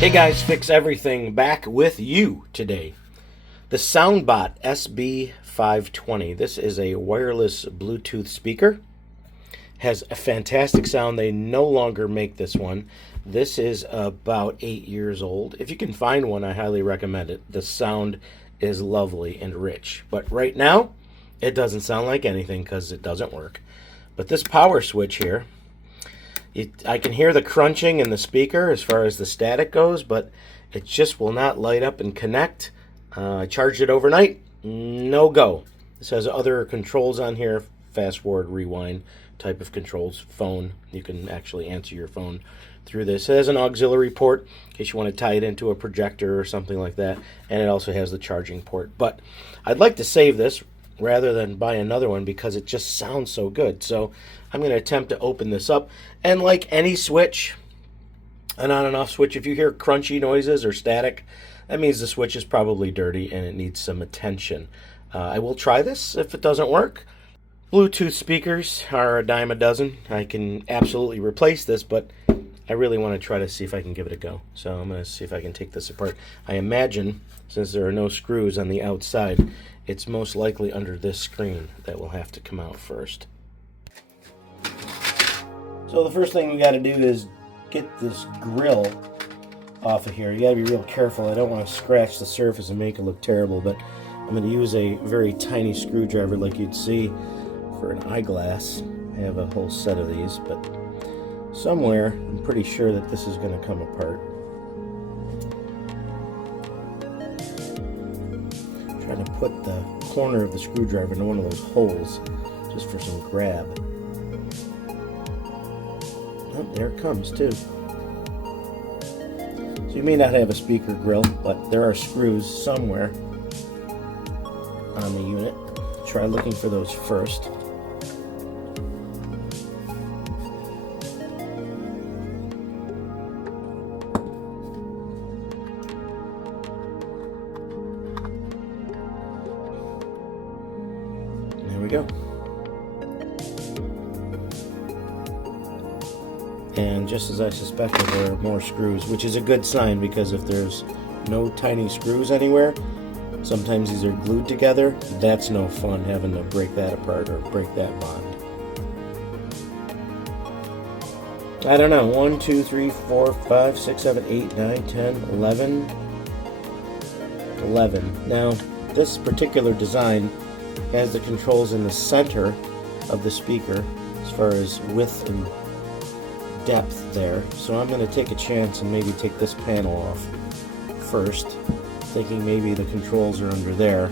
Hey guys, Fix Everything back with you today. The Soundbot SB520. This is a wireless Bluetooth speaker. Has a fantastic sound. They no longer make this one. This is about 8 years old. If you can find one, I highly recommend it. The sound is lovely and rich. But right now, it doesn't sound like anything because it doesn't work. But this power switch here, I can hear the crunching in the speaker as far as the static goes, but it just will not light up and connect. I charged it overnight, no go. This has other controls on here, fast forward, rewind type of controls, phone. You can actually answer your phone through this. It has an auxiliary port in case you want to tie it into a projector or something like that, and it also has the charging port. But I'd like to save this rather than buy another one because it just sounds so good. So I'm going to attempt to open this up, and like any switch, an on and off switch, if you hear crunchy noises or static, that means the switch is probably dirty and it needs some attention. I will try this if it doesn't work. Bluetooth speakers are a dime a dozen. I can absolutely replace this, but I really want to try to see if I can give it a go. So I'm going to see if I can take this apart. I imagine, since there are no screws on the outside, it's most likely under this screen that will have to come out first. So the first thing we got to do is get this grill off of here. You got to be real careful. I don't want to scratch the surface and make it look terrible, but I'm going to use a very tiny screwdriver like you'd see for an eyeglass. I have a whole set of these, but somewhere I'm pretty sure that this is going to come apart. I'm trying to put the corner of the screwdriver into one of those holes just for some grab. Oh, there it comes too. So you may not have a speaker grill, but there are screws somewhere on the unit. Try looking for those first. There we go. And just as I suspected, there are more screws, which is a good sign, because if there's no tiny screws anywhere, sometimes these are glued together. That's no fun, having to break that apart or break that bond. I don't know, 1, 2, 3, 4, 5, 6, 7, 8, 9, 10, 11. 11. Now, this particular design has the controls in the center of the speaker as far as width and depth there, so I'm going to take a chance and maybe take this panel off first, thinking maybe the controls are under there,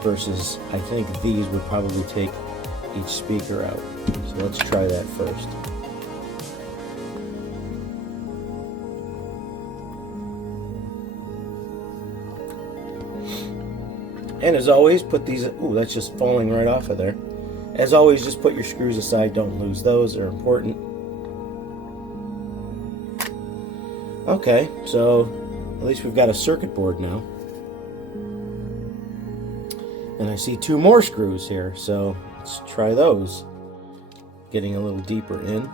versus I think these would probably take each speaker out. So let's try that first. And as always, put these, ooh, that's just falling right off of there. As always, just put your screws aside, don't lose those, they're important. Okay, so at least we've got a circuit board now. And I see 2 more screws here, so let's try those. Getting a little deeper in.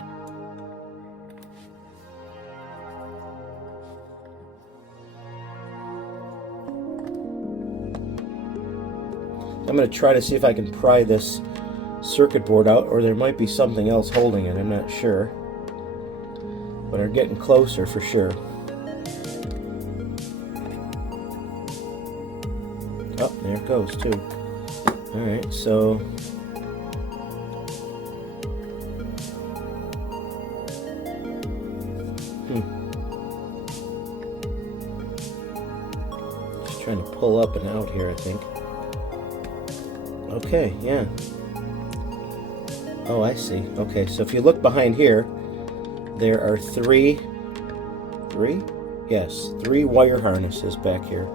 I'm going to try to see if I can pry this circuit board out, or there might be something else holding it, I'm not sure. But are getting closer for sure. Oh, there it goes too. Alright, so just trying to pull up and out here, I think. Okay, yeah. Oh, I see. Okay, so if you look behind here, there are three wire harnesses back here,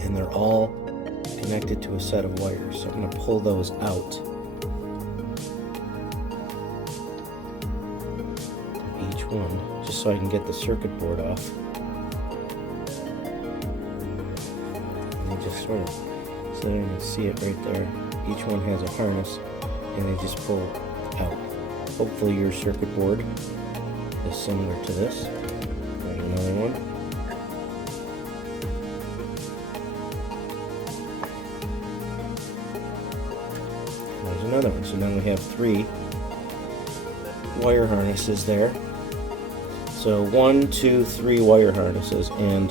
and they're all connected to a set of wires. So I'm going to pull those out, each one, just so I can get the circuit board off. And they just sort of, so you can see it right there. Each one has a harness, and they just pull out. Hopefully your circuit board is similar to this. another one. There's another one. So now we have 3 wire harnesses there. So 1, 2, 3 wire harnesses, and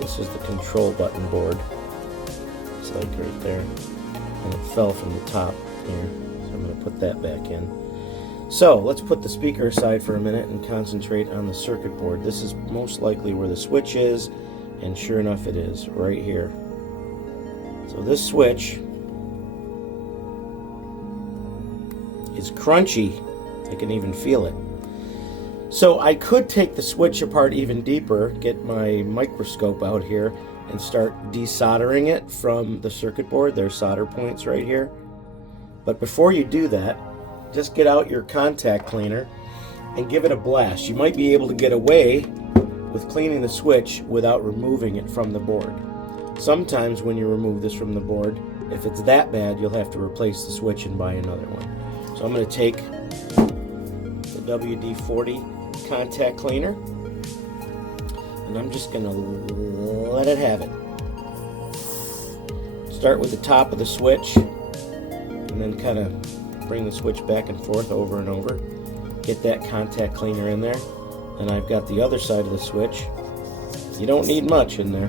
this is the control button board. It's like right there, and it fell from the top here, so I'm going to put that back in. So let's put the speaker aside for a minute and concentrate on the circuit board. This is most likely where the switch is, and sure enough it is, right here. So this switch is crunchy. I can even feel it. So I could take the switch apart even deeper, get my microscope out here, and start desoldering it from the circuit board. There's solder points right here. But before you do that, just get out your contact cleaner and give it a blast. You might be able to get away with cleaning the switch without removing it from the board. Sometimes when you remove this from the board, if it's that bad, you'll have to replace the switch and buy another one. So I'm going to take the WD-40 contact cleaner, and I'm just going to let it have it. Start with the top of the switch, and then kind of bring the switch back and forth over and over. Get that contact cleaner in there. And I've got the other side of the switch. You don't need much in there.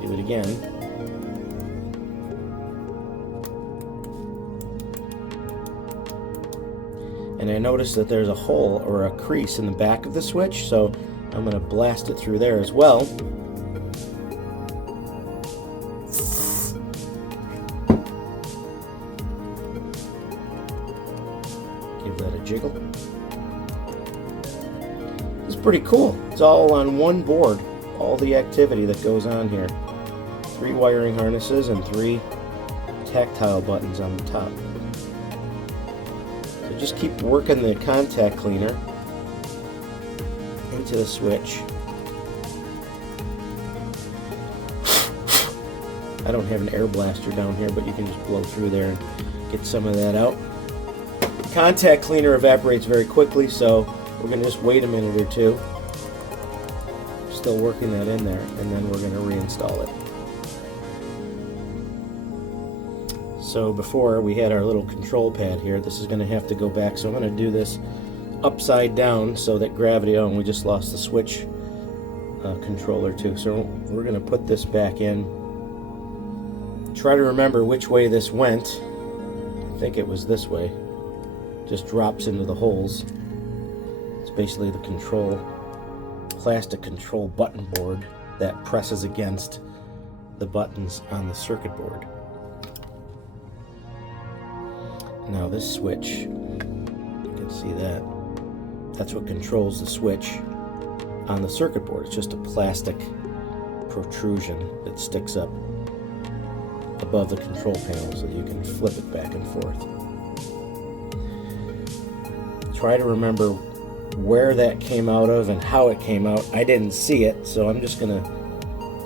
Do it again. And I notice that there's a hole or a crease in the back of the switch, so I'm going to blast it through there as well. Give that a jiggle. It's pretty cool. It's all on one board, all the activity that goes on here. 3 wiring harnesses and 3 tactile buttons on the top. So just keep working the contact cleaner into the switch. I don't have an air blaster down here, but you can just blow through there and get some of that out. The contact cleaner evaporates very quickly, so we're going to just wait a minute or two. Still working that in there, and then we're going to reinstall it. So before we had our little control pad here, this is going to have to go back, so I'm going to do this upside down so that gravity, oh, and we just lost the switch controller too. So we're going to put this back in. Try to remember which way this went. I think it was this way. Just drops into the holes. It's basically the plastic control button board that presses against the buttons on the circuit board. Now this switch, you can see that. That's what controls the switch on the circuit board. It's just a plastic protrusion that sticks up above the control panel so you can flip it back and forth. Try to remember where that came out of and how it came out. I didn't see it, so I'm just going to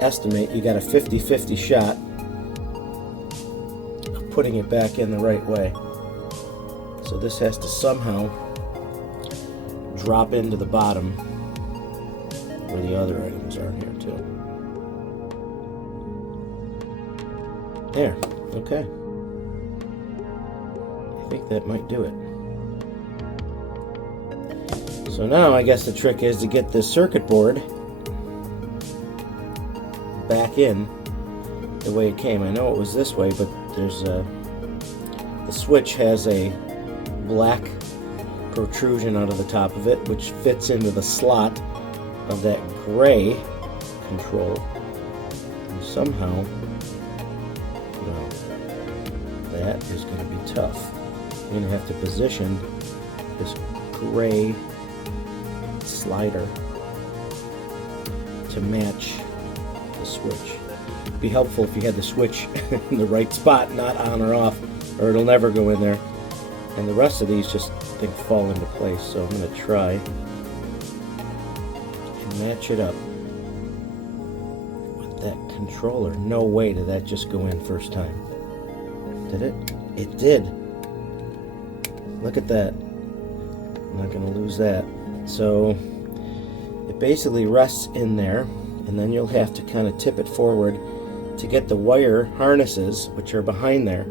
estimate you got a 50-50 shot of putting it back in the right way. So this has to somehow drop into the bottom where the other items are here too. There, okay. I think that might do it. So now I guess the trick is to get this circuit board back in the way it came. I know it was this way, but there's the switch has a black protrusion out of the top of it, which fits into the slot of that gray control. And somehow, well, that is going to be tough. I'm going to have to position this gray slider to match the switch. It'd be helpful if you had the switch in the right spot, not on or off, or it'll never go in there. And the rest of these just, I think, fall into place. So I'm going to try and match it up with that controller. No way did that just go in first time. Did it? It did. Look at that. I'm not going to lose that. So it basically rests in there, and then you'll have to kind of tip it forward to get the wire harnesses, which are behind there.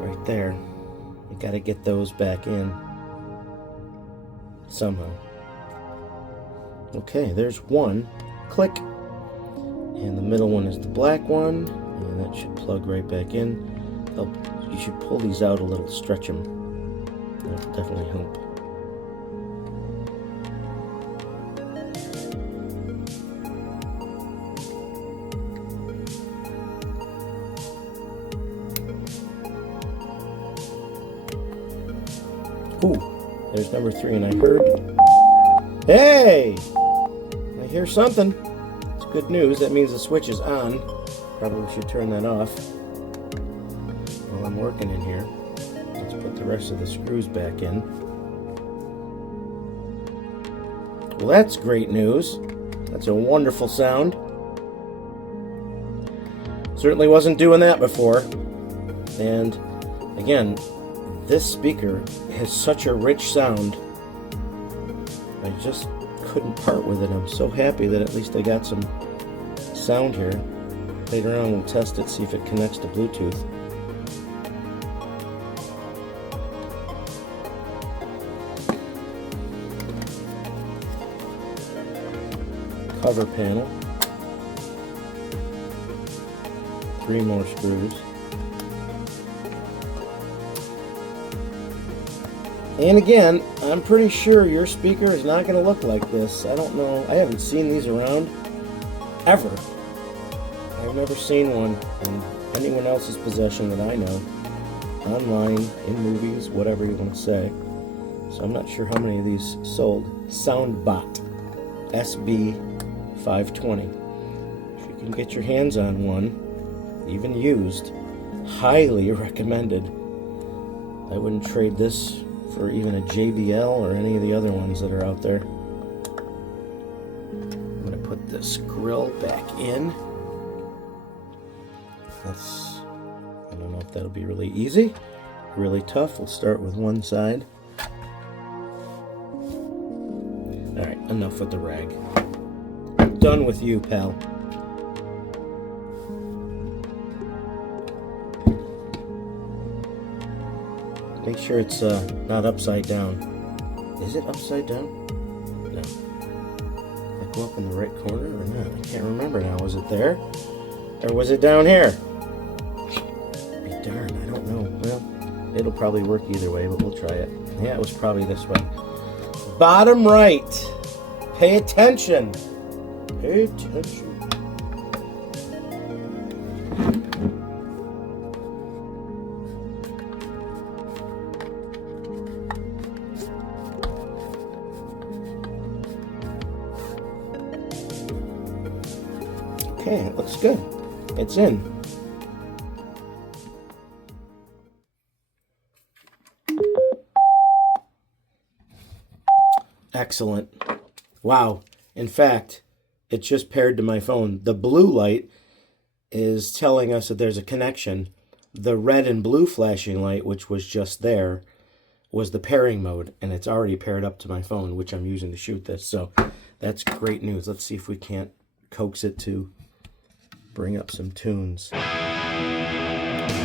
Right there. You got to get those back in somehow. Okay, there's one. Click. And the middle one is the black one, and that should plug right back in. You should pull these out a little, stretch them. That'll definitely help. Ooh, there's number 3, and I heard... Hey! I hear something. It's good news. That means the switch is on. Probably should turn that off while I'm working in here. Let's put the rest of the screws back in. Well, that's great news. That's a wonderful sound. Certainly wasn't doing that before. And again, this speaker has such a rich sound. I just couldn't part with it. I'm so happy that at least I got some sound here. Later on we'll test it, see if it connects to Bluetooth. Cover panel. 3 more screws. And again, I'm pretty sure your speaker is not going to look like this. I don't know. I haven't seen these around ever. I've never seen one in anyone else's possession that I know. Online, in movies, whatever you want to say. So I'm not sure how many of these sold. Soundbot SB520. If you can get your hands on one, even used, highly recommended. I wouldn't trade this for even a JBL or any of the other ones that are out there. I'm going to put this grill back in. I don't know if that'll be really easy, really tough. We'll start with one side. Alright, enough with the rag. I'm done with you, pal. Make sure it's not upside down. Is it upside down? No. Did I go up in the right corner or not? I can't remember now. Was it there? Or was it down here? Be darned, I don't know. Well, it'll probably work either way, but we'll try it. Yeah, it was probably this way. Bottom right. Pay attention. Pay attention. Okay, it looks good. It's in. Excellent. Wow. In fact, it just paired to my phone. The blue light is telling us that there's a connection. The red and blue flashing light, which was just there, was the pairing mode, and it's already paired up to my phone, which I'm using to shoot this. So that's great news. Let's see if we can't coax it to bring up some tunes.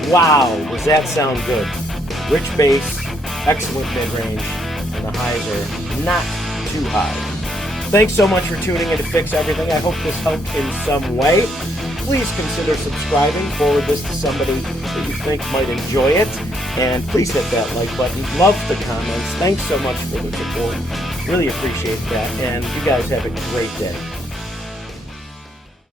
Wow, does that sound good? Rich bass, excellent mid-range, and the highs are not too high. Thanks so much for tuning in to Fix Everything. I hope this helped in some way. Please consider subscribing. Forward this to somebody that you think might enjoy it. And please hit that like button. Love the comments. Thanks so much for the support. Really appreciate that. And you guys have a great day.